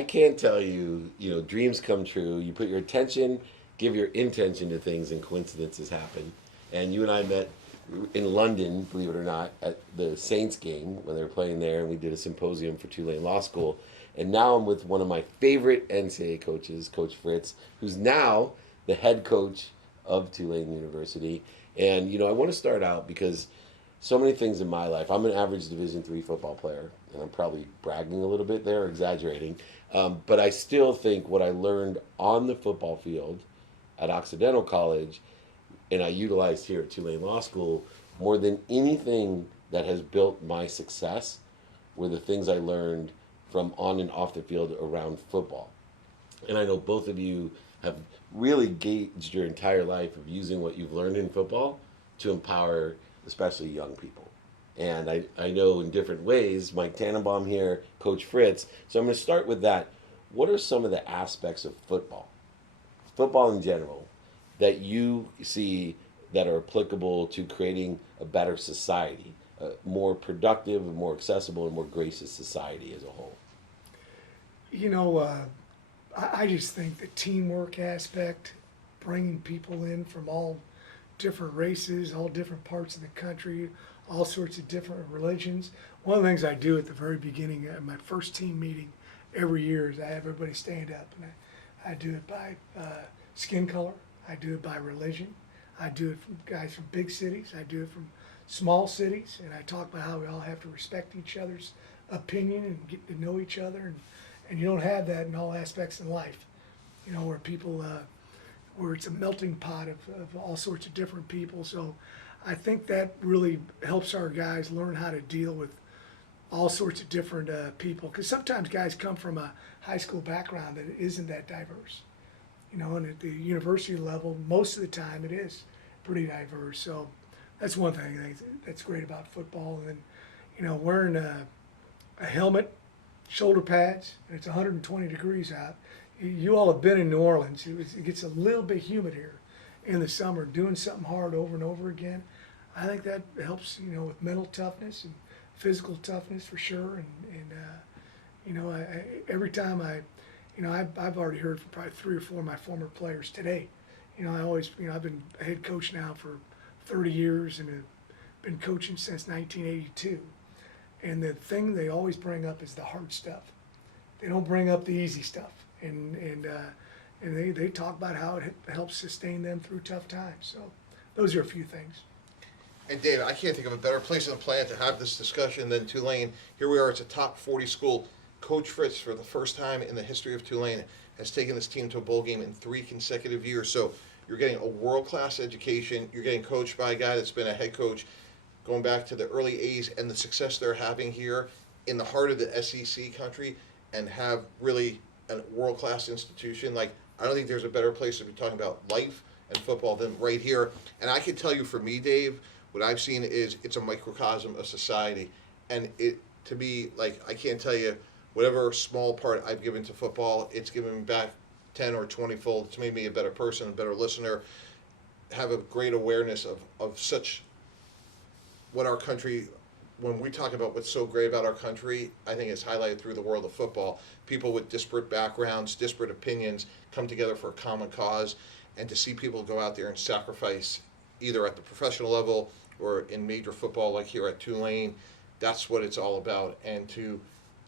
I can't tell you, dreams come true. You put your attention, give your intention to things, and coincidences happen. And you and I met in London, believe it or not, at the Saints game when they were playing there, and we did a symposium for Tulane Law School. And now I'm with one of my favorite NCAA coaches, Coach Fritz, who's now the head coach of Tulane University. And I want to start out because so many things in my life. I'm an average Division III football player, and I'm probably bragging a little bit there, exaggerating. But I still think what I learned on the football field at Occidental College, and I utilized here at Tulane Law School, more than anything that has built my success, were the things I learned from on and off the field around football. And I know both of you have really gauged your entire life of using what you've learned in football to empower especially young people. And I know in different ways, Mike Tannenbaum here, Coach Fritz. So I'm going to start with that. What are some of the aspects of football in general, that you see that are applicable to creating a better society, a more productive, a more accessible, and more gracious society as a whole? I just think the teamwork aspect, bringing people in from all different races, all different parts of the country, all sorts of different religions. One of the things I do at the very beginning of my first team meeting every year is I have everybody stand up, and I do it by skin color, I do it by religion, I do it from guys from big cities, I do it from small cities, and I talk about how we all have to respect each other's opinion and get to know each other, and you don't have that in all aspects in life, where people where it's a melting pot of all sorts of different people. So I think that really helps our guys learn how to deal with all sorts of different people, because sometimes guys come from a high school background that isn't that diverse, and at the university level most of the time it is pretty diverse. So that's one thing I think that's great about football. And then wearing a helmet, shoulder pads, and it's 120 degrees out. You all have been in New Orleans. It gets a little bit humid here in the summer. Doing something hard over and over again, I think that helps, with mental toughness and physical toughness for sure. Every time I've already heard from probably 3 or 4 of my former players today. I've been a head coach now for 30 years and have been coaching since 1982. And the thing they always bring up is the hard stuff. They don't bring up the easy stuff. And they talk about how it helps sustain them through tough times. So those are a few things. And David, I can't think of a better place on the planet to have this discussion than Tulane. Here we are, it's a top 40 school. Coach Fritz, for the first time in the history of Tulane, has taken this team to a bowl game in 3 consecutive years. So you're getting a world-class education. You're getting coached by a guy that's been a head coach going back to the early 80s, and the success they're having here in the heart of the SEC country, and have really a world-class institution. Like, I don't think there's a better place to be talking about life and football than right here. And I can tell you, for me, Dave, what I've seen is it's a microcosm of society. And it, to me, like, I can't tell you, whatever small part I've given to football, it's given me back 10 or 20-fold. It's made me a better person, a better listener, have a great awareness of such what our country, when we talk about what's so great about our country, I think it's highlighted through the world of football. People with disparate backgrounds, disparate opinions come together for a common cause, and to see people go out there and sacrifice either at the professional level or in major football like here at Tulane, that's what it's all about. And to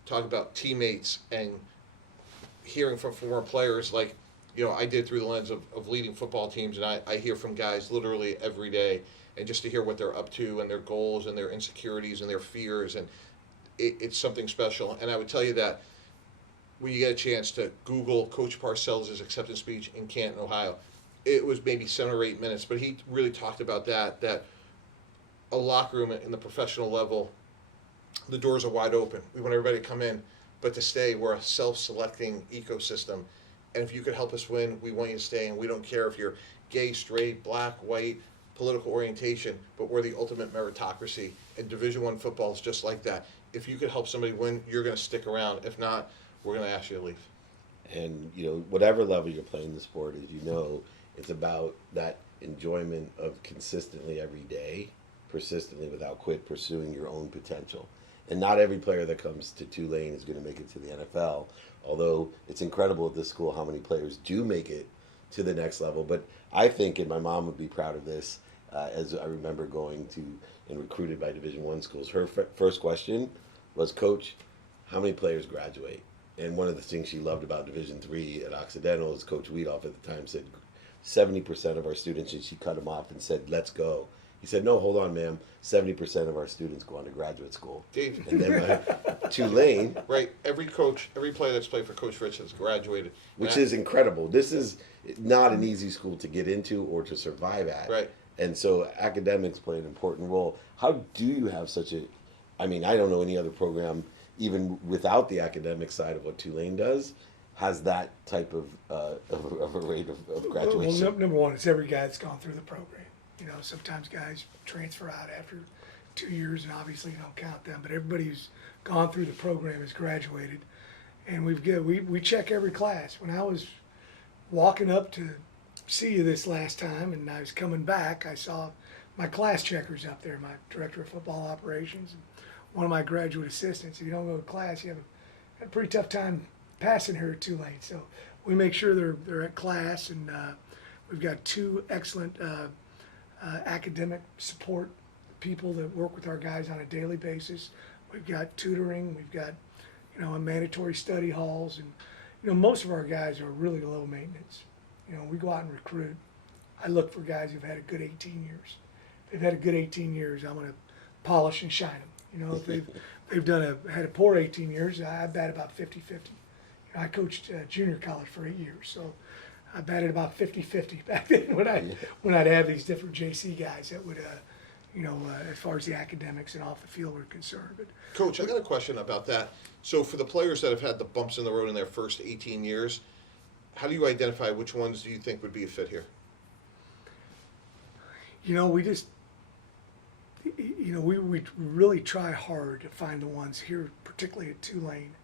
talk about teammates and hearing from former players, like, I did through the lens of leading football teams, and I hear from guys literally every day, and just to hear what they're up to and their goals and their insecurities and their fears, and it's something special. And I would tell you that when you get a chance to Google Coach Parcells' acceptance speech in Canton, Ohio, it was maybe 7 or 8 minutes, but he really talked about that a locker room in the professional level, the doors are wide open. We want everybody to come in, but to stay, we're a self-selecting ecosystem. And if you could help us win, we want you to stay. And we don't care if you're gay, straight, black, white, political orientation, but we're the ultimate meritocracy. And Division I football is just like that. If you could help somebody win, you're going to stick around. If not, we're going to ask you to leave. And whatever level you're playing the sport, as it's about that enjoyment of consistently every day, persistently without quit pursuing your own potential. And not every player that comes to Tulane is going to make it to the NFL, although it's incredible at this school how many players do make it to the next level. But I think, and my mom would be proud of this, as I remember going to and recruited by Division I schools, her first question was, Coach, how many players graduate? And one of the things she loved about Division III at Occidental is Coach Weedoff at the time said 70% of our students, and she cut him off and said, let's go. He said, no, hold on, ma'am. 70% of our students go on to graduate school. Dave. And then Tulane. Right. Every coach, every player that's played for Coach Fritz has graduated. Which is incredible. This is not an easy school to get into or to survive at. Right. And so academics play an important role. How do you have such a, I mean, I don't know any other program, even without the academic side of what Tulane does, has that type of a rate of graduation. Well, number one, it's every guy that's gone through the program. You know, sometimes guys transfer out after 2 years, and obviously you don't count them. But everybody who's gone through the program has graduated, and we check every class. When I was walking up to see you this last time, and I was coming back, I saw my class checkers up there, my director of football operations, and one of my graduate assistants. If you don't go to class, you have a pretty tough time passing here at Tulane. So we make sure they're at class, and we've got two excellent academic support people that work with our guys on a daily basis. We've got tutoring, we've got, you know, mandatory study halls, and, you know, most of our guys are really low maintenance. You know, we go out and recruit. I look for guys who've had a good 18 years. If they've had a good 18 years, I'm going to polish and shine them. You know, if they've had a poor 18 years, I bat about 50-50. You know, I coached junior college for 8 years, so I batted about 50-50 back then when I'd have these different JC guys that would, you know, as far as the academics and off the field were concerned. But Coach, I got a question about that. So for the players that have had the bumps in the road in their first 18 years, how do you identify which ones do you think would be a fit here? You know, we really try hard to find the ones here, particularly at Tulane,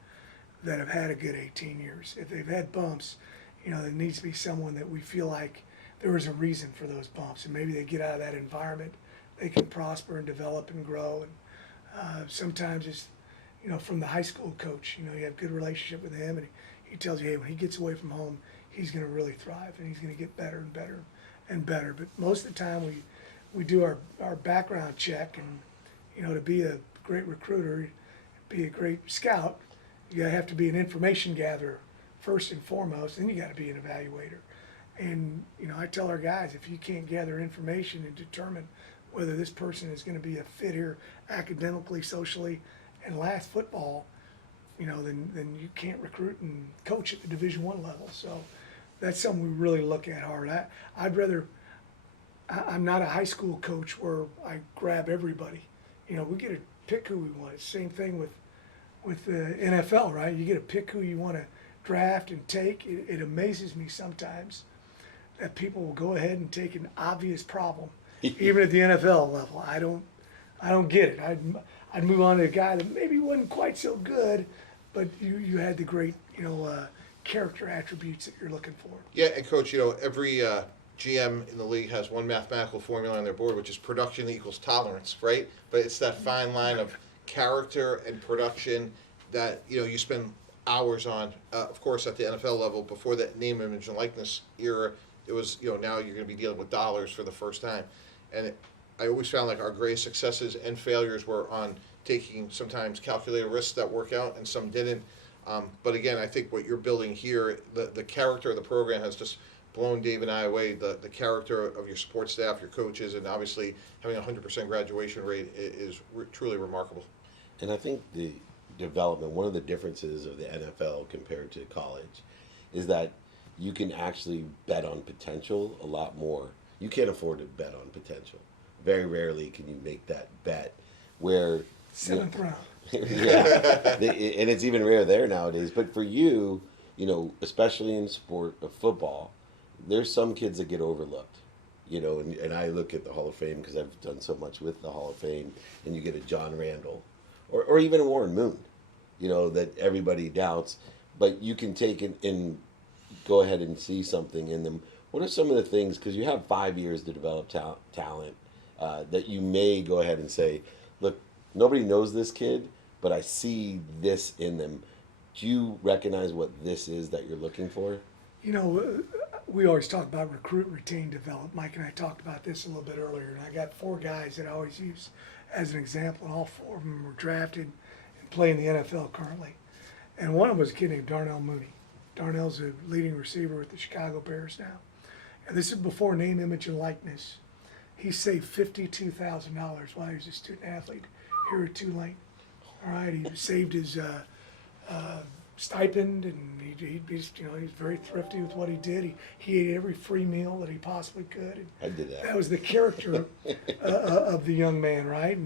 that have had a good 18 years. If they've had bumps, you know, there needs to be someone that we feel like there was a reason for those bumps, and maybe they get out of that environment, they can prosper and develop and grow. And sometimes it's, you know, from the high school coach, you know, you have a good relationship with him, and he tells you, hey, when he gets away from home, he's going to really thrive, and he's going to get better and better and better. But most of the time we do our background check, and, you know, to be a great recruiter, be a great scout, you have to be an information gatherer first and foremost, then you got to be an evaluator. And, you know, I tell our guys, if you can't gather information and determine whether this person is going to be a fit here academically, socially, and last football, you know, then you can't recruit and coach at the Division I level. So that's something we really look at hard. I'm not a high school coach where I grab everybody. You know, we get to pick who we want. It's the same thing with the NFL, right? You get to pick who you want to draft and take. It amazes me sometimes that people will go ahead and take an obvious problem, even at the NFL level. I don't get it. I'd move on to a guy that maybe wasn't quite so good, but you had the great, you know, character attributes that you're looking for. Yeah, and Coach, you know, every GM in the league has one mathematical formula on their board, which is production equals tolerance, right? But it's that fine line of character and production that, you know, you spend hours on. Of course, at the NFL level, before that name, image, and likeness era, it was, you know, now you're going to be dealing with dollars for the first time. And I always found like our greatest successes and failures were on taking sometimes calculated risks that work out and some didn't. But again, I think what you're building here, the character of the program has just blown Dave and I away. The character of your support staff, your coaches, and obviously having a 100% graduation rate is truly remarkable. And I think the development, one of the differences of the NFL compared to college is that you can actually bet on potential a lot more. You can't afford to bet on potential. Very rarely can you make that bet where Seventh round. Yeah, and it's even rare there nowadays. But for you, you know, especially in sport of football, there's some kids that get overlooked. You know, and I look at the Hall of Fame because I've done so much with the Hall of Fame, and you get a John Randall, or even a Warren Moon, you know, that everybody doubts, but you can take it and go ahead and see something in them. What are some of the things, because you have 5 years to develop talent, that you may go ahead and say, look, nobody knows this kid, but I see this in them. Do you recognize what this is that you're looking for? You know, we always talk about recruit, retain, develop. Mike and I talked about this a little bit earlier, and I got 4 guys that I always use as an example, and all 4 of them were drafted and play in the NFL currently. And one of them was a kid named Darnell Mooney. Darnell's a leading receiver with the Chicago Bears now. And this is before name, image, and likeness. He saved $52,000 while he was a student athlete here at Tulane. All right, he saved his stipend, and he's very thrifty with what he did. He ate every free meal that he possibly could. And I did that. that was the character of the young man, right?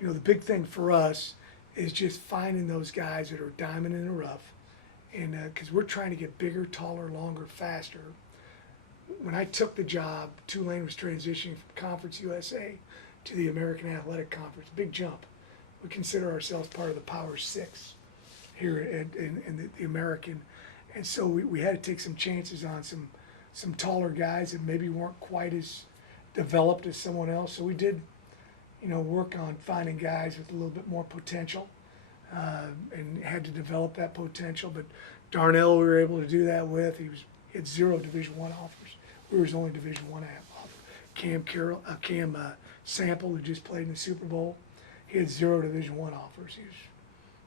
The big thing for us is just finding those guys that are diamond in the rough, and because we're trying to get bigger, taller, longer, faster. When I took the job, Tulane was transitioning from Conference USA to the American Athletic Conference. Big jump. We consider ourselves part of the Power Six here in the American, and so we had to take some chances on some taller guys that maybe weren't quite as developed as someone else. So we did, work on finding guys with a little bit more potential, and had to develop that potential. But Darnell, we were able to do that with. He had 0 Division I offers. We were his only Division I offer. Cam Sample, who just played in the Super Bowl, he had 0 Division I offers. He was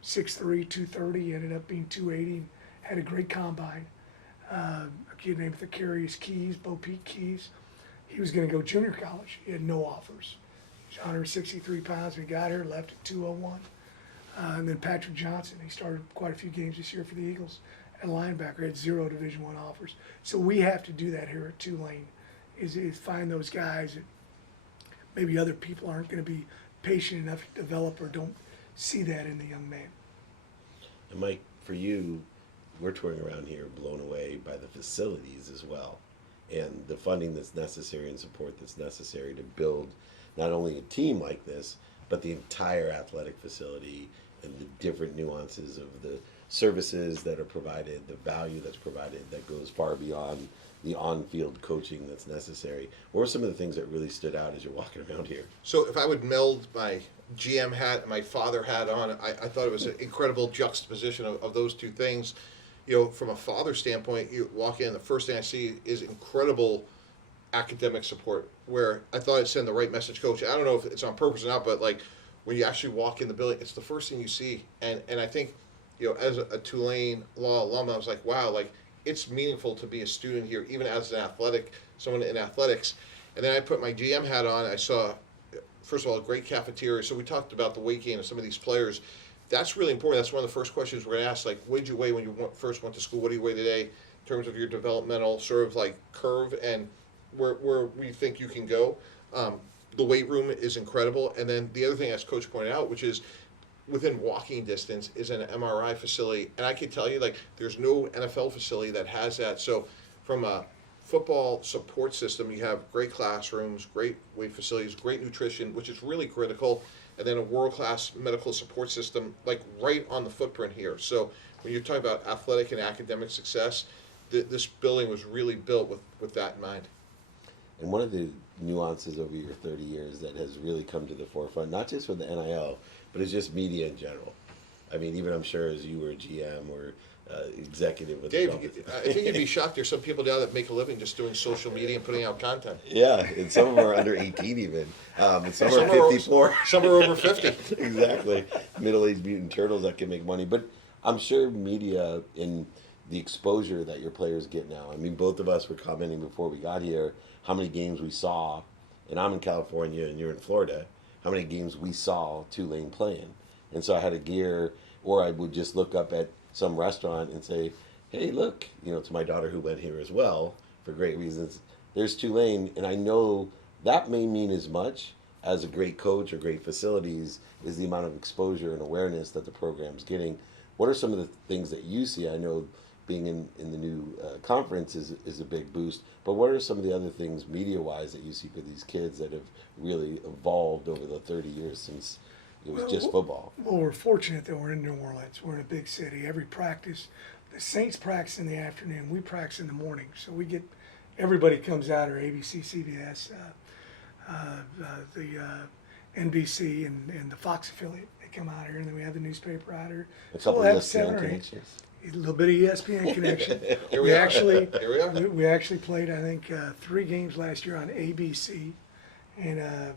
6'3", 230. He ended up being 280 and had a great combine. A kid named Thacarius Keys, Bo Peep Keys. He was going to go junior college. He had no offers. He's 163 pounds when he got here, left at 201. And then Patrick Johnson, he started quite a few games this year for the Eagles at linebacker, had 0 Division I offers. So we have to do that here at Tulane, is find those guys that maybe other people aren't going to be patient enough to develop or don't see that in the young man. And Mike, for you, we're touring around here blown away by the facilities as well, and the funding that's necessary and support that's necessary to build not only a team like this, but the entire athletic facility and the different nuances of the services that are provided, the value that's provided that goes far beyond the on-field coaching that's necessary. What were some of the things that really stood out as you're walking around here? So if I would meld my GM hat and my father hat on, I thought it was an incredible juxtaposition of those two things. From a father standpoint, you walk in, the first thing I see is incredible academic support, where I thought I'd send the right message, Coach. I don't know if it's on purpose or not, but like when you actually walk in the building, it's the first thing you see. And I think, as a Tulane law alum, I was like, wow, like it's meaningful to be a student here, even as someone in athletics. And then I put my GM hat on. I saw, first of all, a great cafeteria. So we talked about the weight gain of some of these players. That's really important. That's one of the first questions we're going to ask. Like, what did you weigh when you first went to school? What do you weigh today in terms of your developmental sort of like curve and where we think you can go? The weight room is incredible. And then the other thing, as Coach pointed out, which is within walking distance, is an MRI facility. And I can tell you, like, there's no NFL facility that has that. So from a football support system, you have great classrooms, great weight facilities, great nutrition, which is really critical, and then a world-class medical support system, like right on the footprint here. So when you're talking about athletic and academic success, this building was really built with that in mind. And one of the nuances over your 30 years that has really come to the forefront, not just with the NIL, but it's just media in general. I mean, even I'm sure as you were a GM or executive with Dave, the I think you'd be shocked. There's some people now that make a living just doing social media and putting out content. Yeah, and some of them are under 18 even. And some are 54. Some are over 50. Exactly. Middle-aged mutant turtles that can make money. But I'm sure media in the exposure that your players get now. I mean, both of us were commenting before we got here how many games we saw, and I'm in California and you're in Florida, how many games we saw Tulane playing. And so I had a gear, or I would just look up at some restaurant and say, hey, look, to my daughter who went here as well, for great reasons, there's Tulane. And I know that may mean as much as a great coach or great facilities is the amount of exposure and awareness that the program's getting. What are some of the things that you see? I know being in the new conference is a big boost, but what are some of the other things media-wise that you see for these kids that have really evolved over the 30 years since it was just football? Well, we're fortunate that we're in New Orleans. We're in a big city. Every practice, the Saints practice in the afternoon, we practice in the morning. So everybody comes out, or ABC, CBS. the NBC and the Fox affiliate. They come out here, and then we have the newspaper out here. A So couple we'll of have 7 ESPN or 8. connections. A little bit of ESPN connection. Here we are. Here we are. We actually played, I think, 3 games last year on ABC, and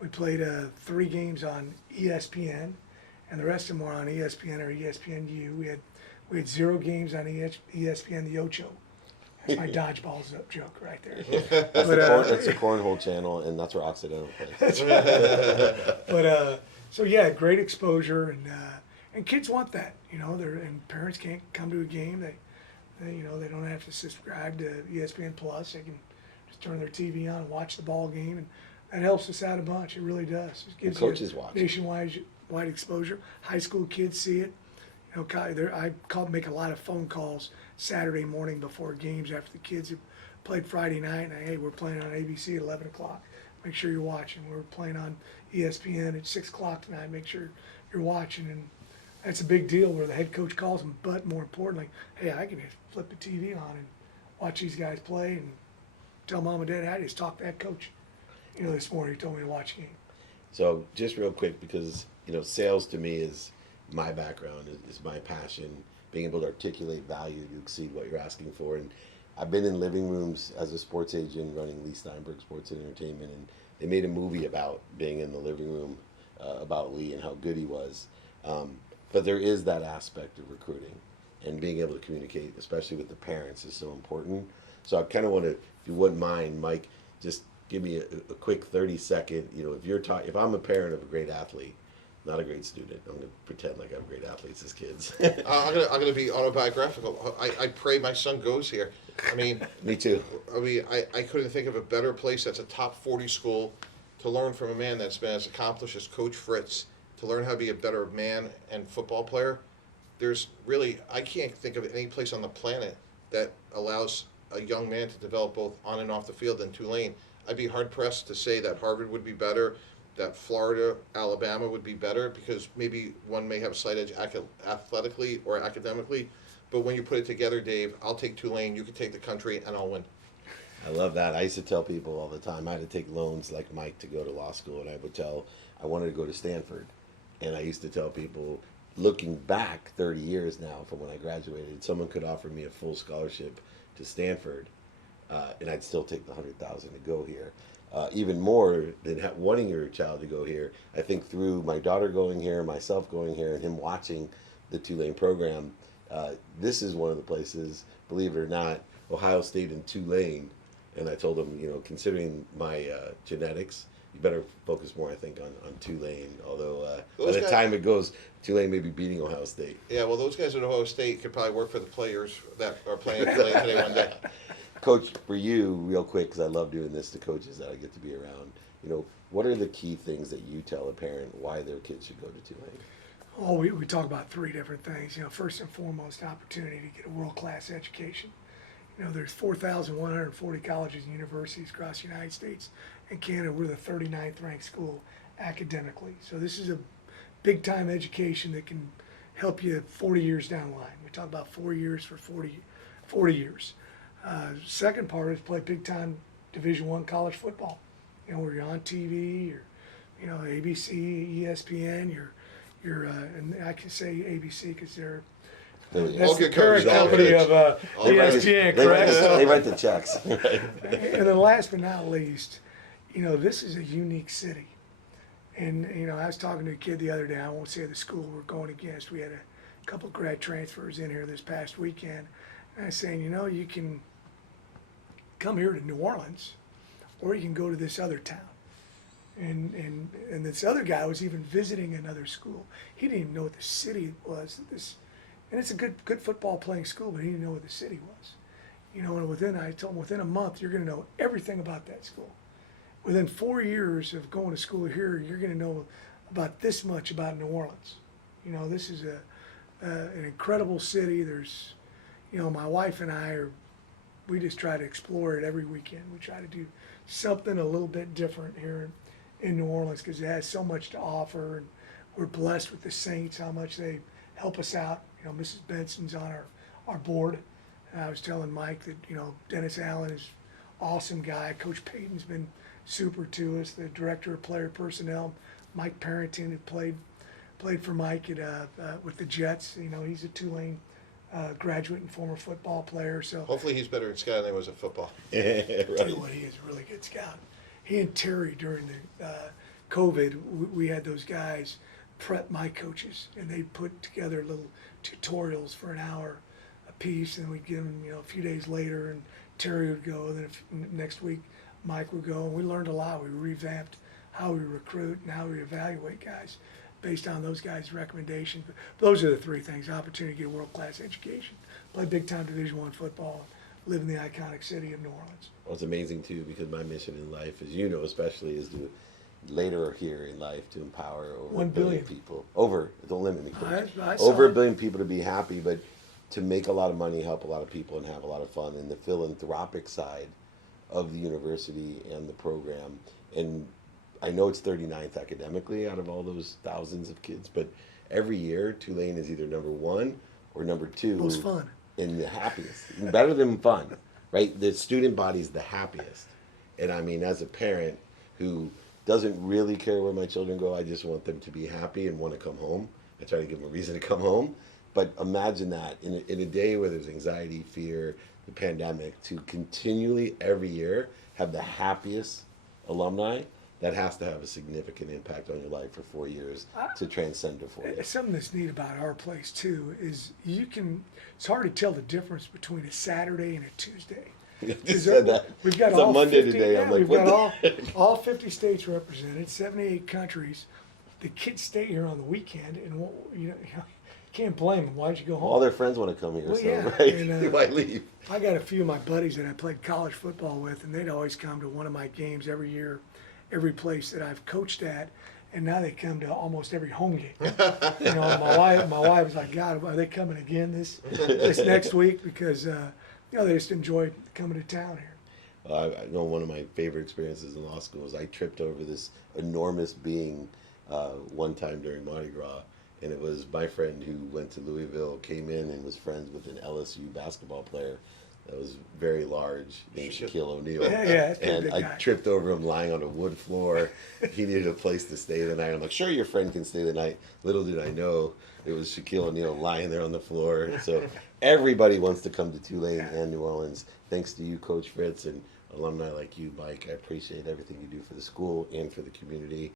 we played 3 games on ESPN, and the rest of them were on ESPN or ESPNU. We had 0 games on ESPN the Ocho. That's my dodgeballs up joke right there. That's the cornhole channel, and that's where Occidental plays. But so yeah, great exposure, and kids want that, and parents can't come to a game. They don't have to subscribe to ESPN Plus. They can just turn their TV on and watch the ball game, and that helps us out a bunch. It really does. It gives coaches you watch. nationwide exposure. High school kids see it. I make a lot of phone calls Saturday morning before games after the kids have played Friday night, and hey, we're playing on ABC at 11 o'clock. Make sure you're watching. We're playing on ESPN at 6 o'clock tonight. Make sure you're watching. And that's a big deal where the head coach calls them, but more importantly, hey, I can just flip the TV on and watch these guys play and tell mom and dad, I just talked to that coach. This morning he told me to watch a game. So just real quick, because sales to me is my background, is my passion. Being able to articulate value to exceed what you're asking for, and I've been in living rooms as a sports agent running Lee Steinberg Sports and Entertainment, and they made a movie about being in the living room about Lee and how good he was. But there is that aspect of recruiting, and being able to communicate, especially with the parents, is so important. So I kind of want to, if you wouldn't mind, Mike, just give me a quick 30-second. If I'm a parent of a great athlete, not a great student, I'm going to pretend like I have great athletes as kids. I'm gonna be autobiographical. I pray my son goes here. I mean, Me too. I couldn't think of a better place that's a top 40 school to learn from a man that's been as accomplished as Coach Fritz, to learn how to be a better man and football player. I can't think of any place on the planet that allows a young man to develop both on and off the field than Tulane. I'd be hard pressed to say that Harvard would be better, that Florida, Alabama would be better, because maybe one may have a slight edge athletically or academically. But when you put it together, Dave, I'll take Tulane, you can take the country, and I'll win. I love that. I used to tell people all the time, I had to take loans like Mike to go to law school, and I would tell, I wanted to go to Stanford. And I used to tell people, looking back 30 years now from when I graduated, someone could offer me a full scholarship to Stanford, and I'd still take the $100,000 to go here. Even more than wanting your child to go here, I think through my daughter going here, myself going here, and him watching the Tulane program, this is one of the places, believe it or not, Ohio State and Tulane. And I told him, considering my genetics, you better focus more, I think, on Tulane. Although by the time it goes, Tulane may be beating Ohio State. Yeah, well, those guys at Ohio State could probably work for the players that are playing at Tulane today one day. Coach, for you, real quick, because I love doing this to coaches that I get to be around, what are the key things that you tell a parent why their kid should go to Tulane? Well, we talk about 3 different things. First and foremost, opportunity to get a world-class education. There's 4,140 colleges and universities across the United States and Canada. We're the 39th ranked school academically. So this is a big-time education that can help you 40 years down the line. We talk about 4 years for 40 years. Second part is play big-time Division I college football. Where you're on TV, or ABC, ESPN. And I can say ABC because they're that's the parent company of ESPN, correct? They write the checks. And then last but not least, this is a unique city. And, I was talking to a kid the other day, I won't say the school we're going against. We had a couple of grad transfers in here this past weekend. And I was saying, you can come here to New Orleans, or you can go to this other town. And this other guy was even visiting another school. He didn't even know what the city was. And it's a good football playing school, but he didn't know what the city was. And I told him within a month, you're going to know everything about that school. Within 4 years of going to school here, you're going to know about this much about New Orleans. This is an incredible city. There's, my wife and we just try to explore it every weekend. We try to do something a little bit different here in New Orleans because it has so much to offer. And we're blessed with the Saints, how much they help us out. Mrs. Benson's on our board. And I was telling Mike that, Dennis Allen is an awesome guy. Coach Payton's been super to us. The director of player personnel, Mike Parrington, who played for Mike with the Jets. You know, he's a Tulane graduate and former football player. So Hopefully he's better at scouting than he was at football. tell you Right. what, he is a really good scout. He and Terry during the COVID, we had those guys prep my coaches, and they put together little tutorials for an hour a piece, and we'd give them, you know, a few days later, and Terry would go, and then next week Mike would go, and we learned a lot. We revamped how we recruit and how we evaluate guys based on those guys' recommendations. But those are the three things: opportunity to get a world-class education, play big-time Division I football, live in the iconic city of New Orleans. Well, it's amazing too, because my mission in life, as you know, especially, is to later here in life to empower over 1 a billion billion. people. Over, don't limit me, Coach. I saw Over a it. billion people to be happy, but to make a lot of money, help a lot of people, and have a lot of fun. And the philanthropic side of the university and the program. And I know it's 39th academically out of all those thousands of kids, but every year Tulane is either number 1 or number 2 Most fun. in the happiest. Better than fun, right? The student body is the happiest. And I mean, as a parent who doesn't really care where my children go, I just want them to be happy and want to come home. I try to give them a reason to come home. But imagine that in a day where there's anxiety, fear, the pandemic, to continually every year have the happiest alumni, that has to have a significant impact on your life for 4 years to transcend to 4 years. Something that's neat about our place too is it's hard to tell the difference between a Saturday and a Tuesday. You just said that. We've got It's all a Monday 50, today. I'm like, we've what got the all 50 states represented, 78 countries. The kids stay here on the weekend, and you can't blame them. Why'd you go home? All their friends want to come here, Well, so yeah, right? and, Why leave? I got a few of my buddies that I played college football with, and they'd always come to one of my games every year, every place that I've coached at, and now they come to almost every home game. You know, my wife was like, God, are they coming again this next week? Because they just enjoy coming to town here. I know one of my favorite experiences in law school is I tripped over this enormous being one time during Mardi Gras, and it was my friend who went to Louisville, came in and was friends with an LSU basketball player that was very large, named Shaquille O'Neal. Yeah, and big I guy. tripped over him lying on a wood floor. He needed a place to stay the night. I'm like, sure, your friend can stay the night. Little did I know it was Shaquille O'Neal lying there on the floor. So everybody wants to come to Tulane and New Orleans. Thanks to you, Coach Fritz, and alumni like you, Mike. I appreciate everything you do for the school and for the community.